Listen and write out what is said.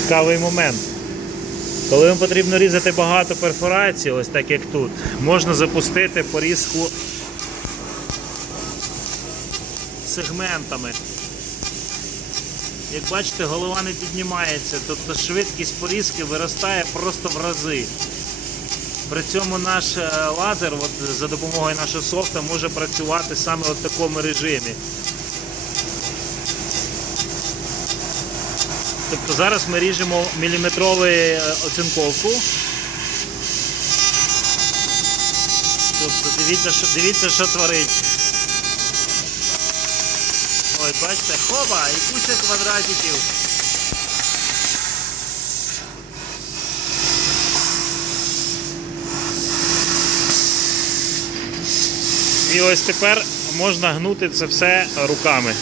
цікавий момент. Коли вам потрібно різати багато перфорацій, ось так як тут, можна запустити порізку сегментами. Як бачите, голова не піднімається, тобто швидкість порізки виростає просто в рази. При цьому наш е, лазер от, за допомогою нашого софта може працювати саме в такому режимі. Тобто зараз ми ріжемо міліметрову е, оцинковку. Тобто дивіться, що, дивіться, що творить. Ой, бачите, хоба, і куча квадратиків. І ось тепер можна гнути це все руками.